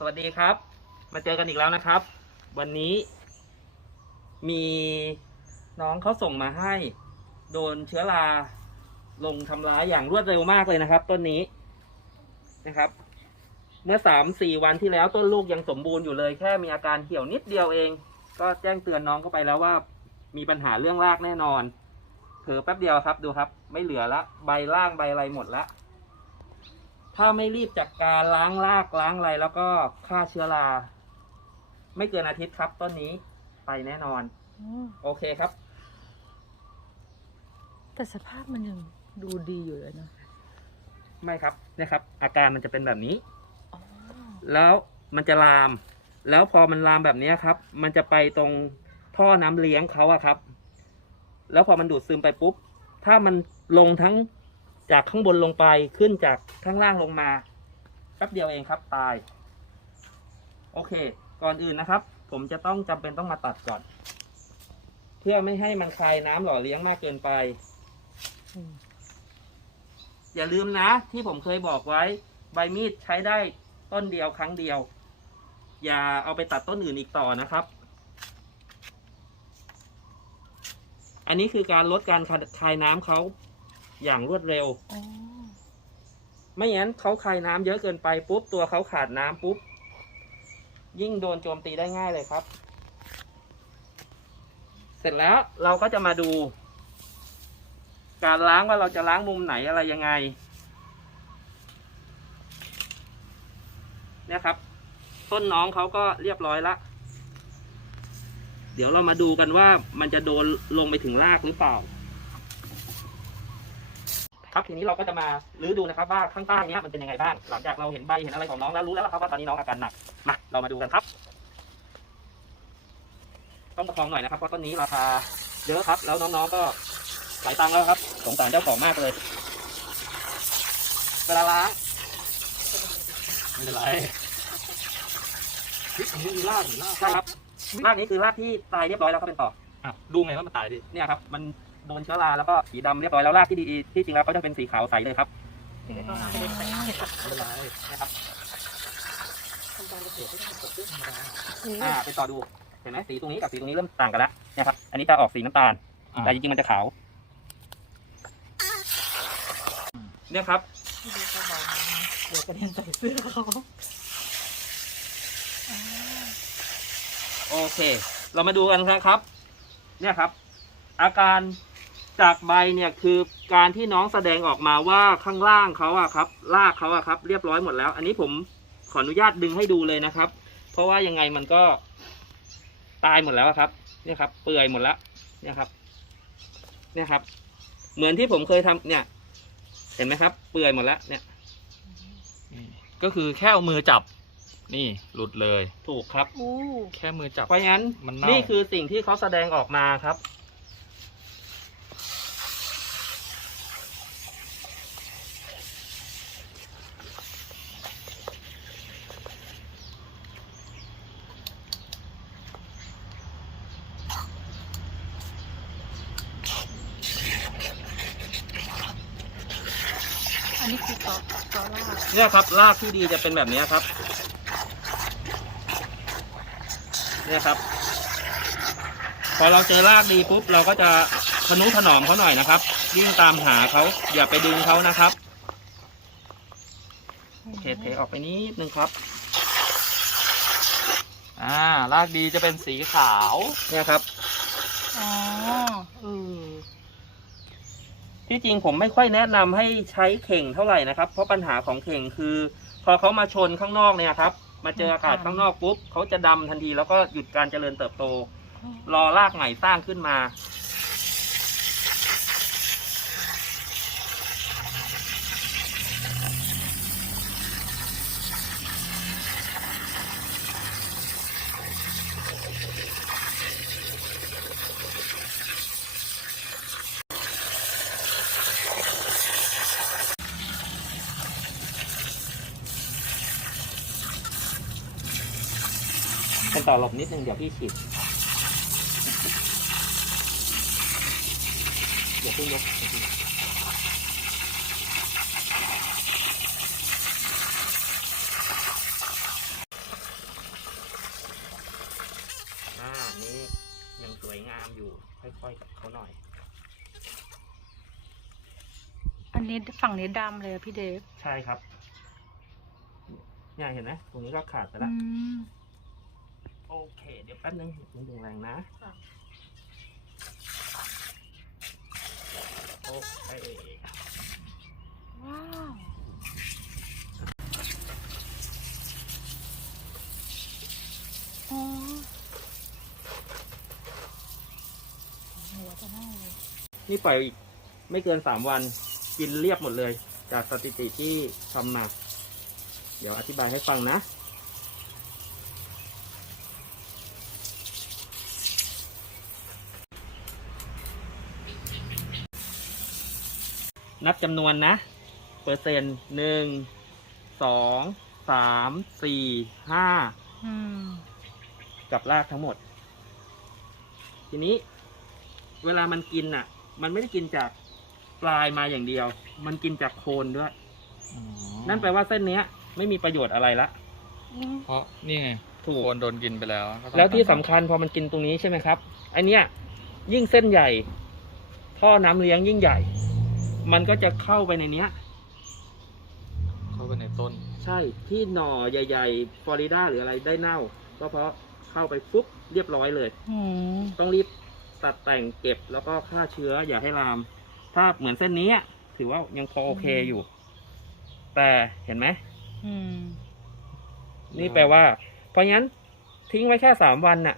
สวัสดีครับ มาเจอกันอีกแล้วนะครับ วันนี้ มีน้องเขาส่งมาให้ โดนเชื้อราลงทำร้ายอย่างรวดเร็วมากเลยนะครับ ต้นนี้นะครับ เมื่อสามสี่วันที่แล้วต้นลูกยังสมบูรณ์อยู่เลย แค่มีอาการเหี่ยวนิดเดียวเอง ก็แจ้งเตือนน้องเข้าไปแล้วว่า มีปัญหาเรื่องรากแน่นอนเผลอแป๊บเดียวครับดูครับ ไม่เหลือละ ใบล่างใบอะไรหมดละ ถ้าไม่รีบจัดการล้างรากล้างอะไรแล้วก็ฆ่าเชื้อรา ไม่เกินอาทิตย์ครับต้นนี้ไปแน่นอนอ๋อโอเคครับ แต่สภาพมันยังดูดีอยู่เลยนะไม่ครับเนี่ยครับ อาการมันจะเป็นแบบนี้ อ๋อแล้วมันจะลาม แล้วพอมันลามแบบนี้ครับ มันจะไปตรงท่อน้ำเลี้ยงเขาอะครับ แล้วพอมันดูดซึมไปปุ๊บ ถ้ามันลงทั้ง จากข้างบนลงไปขึ้นจากข้างล่างลงมาแป๊บเดียวเองครับตาย โอเค ก่อนอื่นนะครับ ผมจะต้องจำเป็นต้องมาตัดก่อน เพื่อไม่ให้มันคลายน้ำหล่อเลี้ยงมากเกินไป อย่าลืมนะ ที่ผมเคยบอกไว้ ใบมีดใช้ได้ต้นเดียวครั้งเดียว อย่าเอาไปตัดต้นอื่นอีกต่อนะครับ อันนี้คือการลดการคายน้ำเขา อย่างรวดเร็ว อ๋อไม่งั้นเขาคายน้ำเยอะเกินไปปุ๊บตัวเขาขาดน้ำปุ๊บ ยิ่งโดนโจมตีได้ง่ายเลยครับ เสร็จแล้วเราก็จะมาดู การล้างว่าเราจะล้างมุมไหนอะไรยังไง เนี่ยครับ ต้นน้องเขาก็เรียบร้อยละ เดี๋ยวเรามาดูกันว่ามันจะโดนลงไปถึงรากหรือเปล่า ครับทีนี้เราก็จะมาลื้อดูนะครับว่าข้างใต้เนี้ยมันเป็นยังไงบ้าง หลังจากเราเห็นใบเห็นอะไรของน้องแล้วรู้แล้วล่ะครับว่าตอนนี้น้องอาการหนักมาเรามาดูกันครับ ต้องประคองหน่อยนะครับเพราะต้นนี้ราคาเยอะครับ แล้วน้องๆก็หลายตังค์แล้วครับสงสารเจ้าของมากเลยเวลาล้างไม่เป็นไรเฮ้ยอันนี้มีรากหรือรากใช่ครับรากนี้คือรากที่ตายเรียบร้อยแล้วก็เป็นต่ออะดูไงว่ามันตายดิเนี่ยครับ มัน โดนเชื้อราแล้วก็สีดำเรียบร้อยแล้วรากที่ดีที่จริงแล้วเขาจะเป็นสีขาวใสเลยครับไม่เป็นไรนะครับทำการเกษตรไม่ต้องเกิดเรื่องธรรมดาอ่าไปต่อดูเห็นไหมสีตรงนี้กับสีตรงนี้เริ่มต่างกันแล้วนะครับ อันนี้จะออกสีน้ำตาล แต่จริงๆมันจะขาวเนี่ยครับเดี๋ยวกระเด็นใส่เสื้อเขาโอเค เรามาดูกันนะครับ เนี่ยครับ อาการ จากใบเนี่ยคือการที่น้องแสดงออกมาว่าข้างล่างเขาอะครับรากเขาอะครับ เรียบร้อยหมดแล้ว อันนี้ผมขออนุญาตดึงให้ดูเลยนะครับ เพราะว่ายังไงมันก็ตายหมดแล้วอะครับ เนี่ยครับ เปื่อยหมดแล้ว เนี่ยครับ เนี่ยครับ เหมือนที่ผมเคยทำเนี่ย เห็นไหมครับ เปื่อยหมดแล้ว เนี่ยนี่ก็คือแค่เอามือจับ นี่หลุดเลย ถูกครับอู้แค่มือจับ เพราะงั้นมันเน่านี่คือสิ่งที่เขาแสดงออกมาครับ อันนี้คือตอตอล่า เนี่ยครับรากที่ดีจะเป็นแบบนี้ครับ เนี่ยครับ พอเราเจอรากดีปุ๊บเราก็จะทนุถนอมเขาหน่อยนะครับวิ่งตามหาเขาอย่าไปดึงเขานะครับเทเทออกไปนิดนึงครับอ่ารากดีจะเป็นสีขาวเนี่ยครับอ๋อเออ ที่จริงผมไม่ค่อยแนะนำให้ใช้เข่งเท่าไหร่นะครับ เพราะปัญหาของเข่งคือ พอเขามาชนข้างนอกเนี่ยครับ มาเจออากาศข้างนอกปุ๊บเขาจะดำทันทีแล้วก็หยุดการเจริญเติบโต รอรากใหม่สร้างขึ้นมา คุต่อหลบนิดนึงเดี๋ยวพี่ฉีดเดี๋ยวเพิ่งยกอ่านี่ยังสวยงามอยู่ ค่อยๆกับเขาหน่อย อันนี้ฝั่งนี้ดำเลยพี่เดฟ ใช่ครับเนี่ยเห็นไหมตรงนี้ก็ขาดไปละ อื โอเค เดี๋ยวแป๊บนึงดึงดึงแรงนะ ค่ะ โอเคว้าวอ๋อหัวจะเน่าเลยนี่ปล่อยอีกไม่เกินสามวันกินเรียบหมดเลย จากสถิติที่ทำมา เดี๋ยวอธิบายให้ฟังนะ นับจำนวนนะ เปอร์เซ็นต์หนึ่งสองสามสี่ห้าอืมกับรากทั้งหมด ทีนี้ เวลามันกินอะ มันไม่ได้กินจากปลายมาอย่างเดียว มันกินจากโคนด้วย นั่นแปลว่าเส้นเนี้ย ไม่มีประโยชน์อะไรละ เพราะนี่ไงถูก โคนโดนกินไปแล้วก็ต้องแล้วที่ตัสำดคัญพอมันกินตรงนี้ใช่ไหมครับไอเนี้ยยิ่งเส้นใหญ่ ท่อน้ำเลี้ยงยิ่งใหญ่ มันก็จะเข้าไปในเนี้ย เข้าไปในต้น ใช่ที่หน่อใหญ่ ๆ ฟลอริดาหรืออะไรได้เน่า ก็เพราะเข้าไปปุ๊บเรียบร้อยเลย อืมต้องรีบตัดแต่งเก็บแล้วก็ฆ่าเชื้ออย่าให้ลาม ถ้าเหมือนเส้นนี้อะถือว่ายังพอโอเคอยู่ แต่เห็นไหม อืมนี่แปลว่า เพราะงั้นทิ้งไว้แค่สามวันน่ะ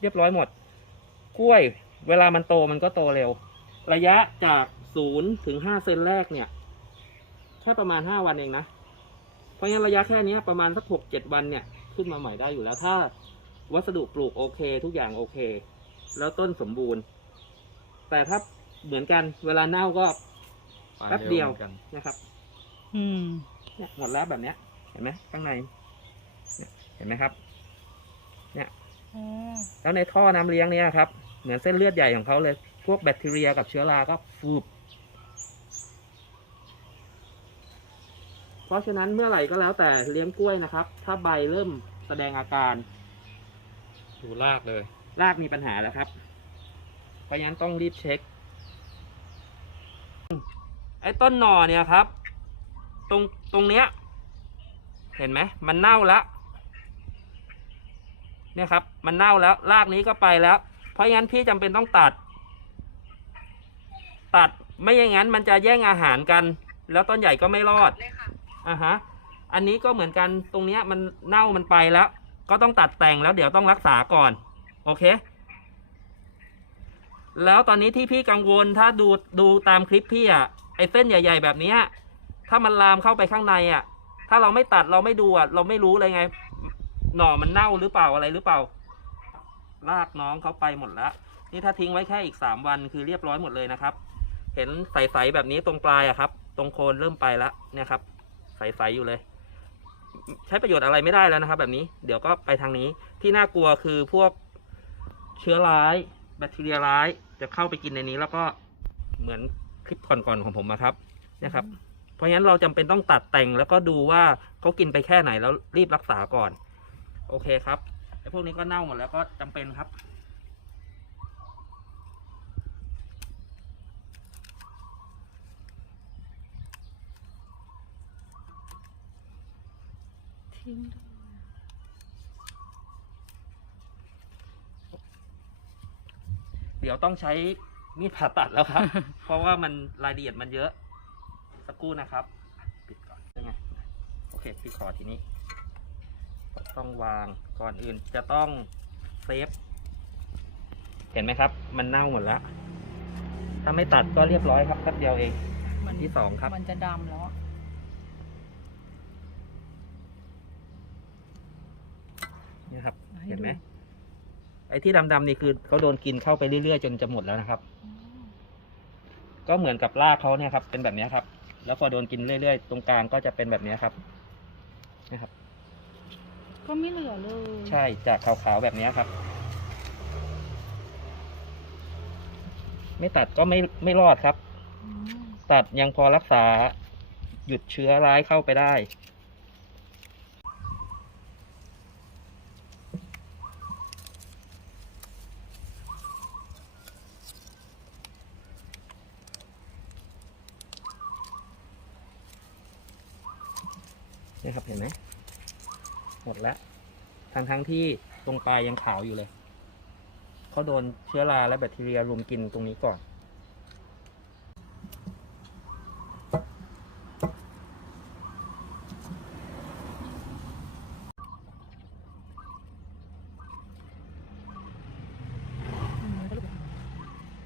เรียบร้อยหมด กล้วย เวลามันโตมันก็โตเร็ว ระยะจาก ศูนย์ถึงห้าเซนแรกเนี่ย แค่ประมาณห้าวันเองนะ เพราะงั้นระยะแค่เนี้ยประมาณสักหกเจ็ดวันเนี่ยขึ้นมาใหม่ได้อยู่แล้ว ถ้าวัสดุปลูกโอเค ทุกอย่างโอเค แล้วต้นสมบูรณ์ แต่ถ้าเหมือนกันเวลาเน่าก็ไปแป๊บเดียวร็หมือนกันนะครับ อืมเนี่ยหมดแล้วแบบเนี้ย เห็นไหมข้างในเนี่ยเห็นไหมครับอ๋อแล้วในท่อน้ำเลี้ยงเนี่ยครับ เหมือนเส้นเลือดใหญ่ของเขาเลย พวกแบคทีเรียกับเชื้อราก็ฟูบ เพ ราะฉะนั้นเมื่อไหร่ก็แล้วแต่เลี้ยงกล้วยนะครับ ถ้าใบเริ่มแสดงอาการดูรากเลย รากมีปัญหาแล้วครับ เพราะฉะนั้นต้องรีบเช็ค ไอ้ต้นหน่อเนี่ยครับ ตรงตรงเนี้ย เห็นไหมมันเน่าแล้วเนี่ยครับ มันเน่าแล้วรากนี้ก็ไปแล้ว เพราะงั้นพี่จำเป็นต้องตัด ตัดไม่อย่างนั้นมันจะแย่งอาหารกัน แล้วต้นใหญ่ก็ไม่รอด อ่าฮะอันนี้ก็เหมือนกันตรงเนี้ยมันเน่ามันไปแล้ว ก็ต้องตัดแต่งแล้วเดี๋ยวต้องรักษาก่อน โอเค แล้วตอนนี้ที่พี่กังวลถ้าดูดูตามคลิปพี่อะไอ้เส้นใหญ่ ๆ แบบเนี้ยถ้ามันลามเข้าไปข้างในอะ ถ้าเราไม่ตัดเราไม่ดูอะเราไม่รู้เลยไง หน่อมันเน่าหรือเปล่าอะไรหรือเปล่า ลากน้องเขาไปหมดแล้วนี่ถ้าทิ้งไว้แค่อีกสามวันคือเรียบร้อยหมดเลยนะครับ เห็นใสๆแบบนี้ตรงปลายอะครับ ตรงโคนเริ่มไปแล้วเนี่ยครับ ใสๆอยู่เลย ใช้ประโยชน์อะไรไม่ได้แล้วนะครับ แบบนี้เดี๋ยวก็ไปทางนี้ที่น่ากลัวคือพวกเชื้อร้าย แบคทีเรียร้ายจะเข้าไปกินในนี้ แล้วก็เหมือนคลิปก่อนๆของผมอะครับนี่ครับ เพราะฉะนั้นเราจำเป็นต้องตัดแต่งแล้วก็ดูว่าเขากินไปแค่ไหนแล้วรีบรักษาก่อน โอเคครับไอ้พวกนี้ก็เน่าหมดแล้วก็จำเป็นครับ ทิ้งเดี๋ยวต้องใช้มีดผ่าตัดแล้วครับ เพราะว่ามันรายละเอียดมันเยอะ สักครู่นะครับปิดก่อนได้ไงโอเคพี่ขอทีนี้ ต้องวางก่อนอื่นจะต้องเซฟ เห็นไหมครับ มันเน่าหมดแล้ว ถ้าไม่ตัดก็เรียบร้อยครับแป๊บเดียวเองมันที่สองครับ มันจะดำแล้วอะ นี่ครับ ให้ เห็นไหม ดู ไอ้ที่ดำๆนี่คือเขาโดนกินเข้าไปเรื่อยๆจนจะหมดแล้วนะครับอ๋อก็เหมือนกับรากเขาเนี่ยครับ เป็นแบบนี้ครับ แล้วพอโดนกินเรื่อยๆ ตรงกลางก็จะเป็นแบบนี้ครับนะครับ ก็ไม่เหลือเลย ใช่จากขาวๆแบบนี้ครับ ไม่ตัดก็ไม่ไม่รอดครับอืมตัดยังพอรักษาหยุดเชื้อร้ายเข้าไปได้ นี่ครับเห็นไหมหมดแล้วทั้งทั้งๆที่ตรงปลายยังขาวอยู่เลยเขาโดนเชื้อราและแบคทีเรียรุมกินตรงนี้ก่อนอืมก็ลูก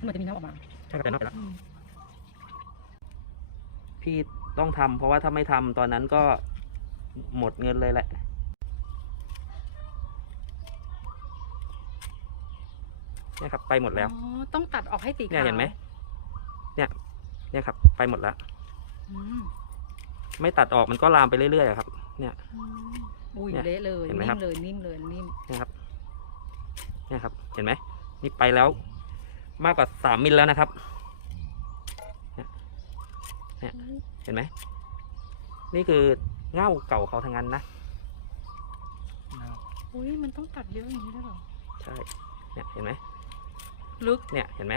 เหมือนจะมีน้ำออกมาใช่ครับแต่นอกไปแล้วอืมพี่ต้องทำเพราะว่าถ้าไม่ทำตอนนั้นก็ หมดเงินเลยแหละเนี่ยครับไปหมดแล้ว อ๋อ ต้องตัดออกให้สีขาวเนี่ยเห็นไหมเนี่ยเนี่ยครับ ไปหมดแล้ว อืมไม่ตัดออกมันก็ลามไปเรื่อยๆอะครับ เนี่ย อืมอุ้ยเนี่ยเละเลยเห็นไหมนิ่ครัมบ เลยนิ่มเลยนิ่มเนี่ยครับ เนี่ยครับ เห็นไหมนี่ไปแล้ว มากกว่าสามมิลแล้วนะครับ เนี่ย เห็นไหม นี่คือ เง่าเก่าเขาทั้งนั้นนะอุ้ยมันต้องตัดเยอะอย่างนี้ด้วยเหรอ ใช่ เนี่ยเห็นไหมลึก เนี่ยเห็นไหม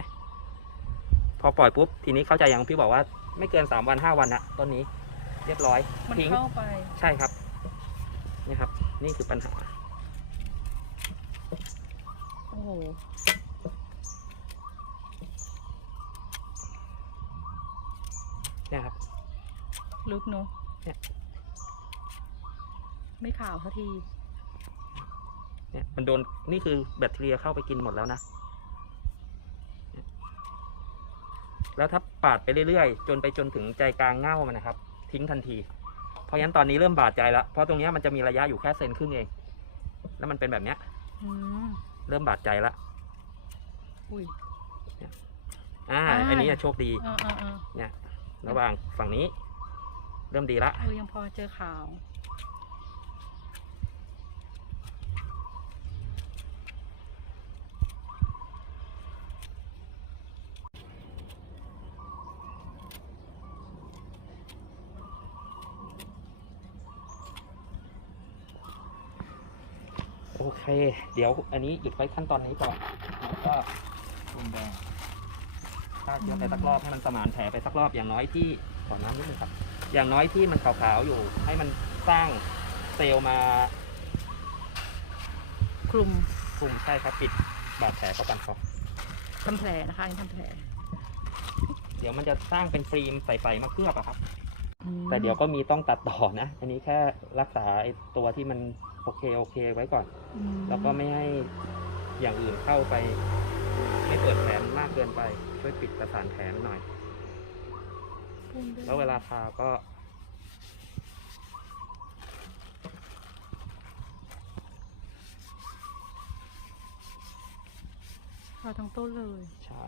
พอปล่อยปุ๊บ ทีนี้เข้าใจยังพี่บอกว่าไม่เกินสามวันห้าวันนะต้นนี้ เรียบร้อยมันทิ้งเข้าไป ใช่ครับนี่ครับ นี่คือปัญหา โอ้โหเนี่ยครับ ลึกเนอะเนี่ย ไม่ขาวสักที เนี่ยมันโดนนี่คือแบคทีเรียเข้าไปกินหมดแล้วนะเนี่ยแล้วถ้าปาดไปเรื่อยๆ จนไปจนถึงใจกลางเง่ามันนะครับ ทิ้งทันที เพราะฉะนั้นตอนนี้เริ่มบาดใจแล้ว เพราะตรงเนี้ยมันจะมีระยะอยู่แค่เซนครึ่งเอง แล้วมันเป็นแบบเนี้ยอืมเริ่มบาดใจแล้วอุ้ย อ่า อ่า อันนี้อะโชคดี เออเออเออเนี่ย ระหว่างฝั่งนี้ เริ่มดีละ เออยังพอเจอขาว โอเค เดี๋ยวอันนี้หยุดไว้ขั้นตอนนี้ก่อนแล้วก็รุนแรงฆ่าเชื้อไปสักรอบให้มันสมานแผลไปสักรอบอย่างน้อยที่ก่อนน้ำนิดนึงครับ อย่างน้อยที่มันขาวๆอยู่ ให้มันสร้างเซลล์มาคลุมคุมใช่ครับปิดบาดแผลเข้ากันครับทำแผลนะคะอันนี้ทำแผล เดี๋ยวมันจะสร้างเป็นฟิล์มใสๆมาเคลือบอะครับอืม แต่เดี๋ยวก็มีต้องตัดต่อนะ อันนี้แค่รักษาไอ้ตัวที่มันโอเคโอเคไว้ก่อนอืมแล้วก็ไม่ให้อย่างอื่นเข้าไป ไม่เปิดแผลมากเกินไป ช่วยปิดประสานแผลหน่อยพุ่งด้วยแล้วเวลาทาก็ ทาทั้งต้นเลย ใช่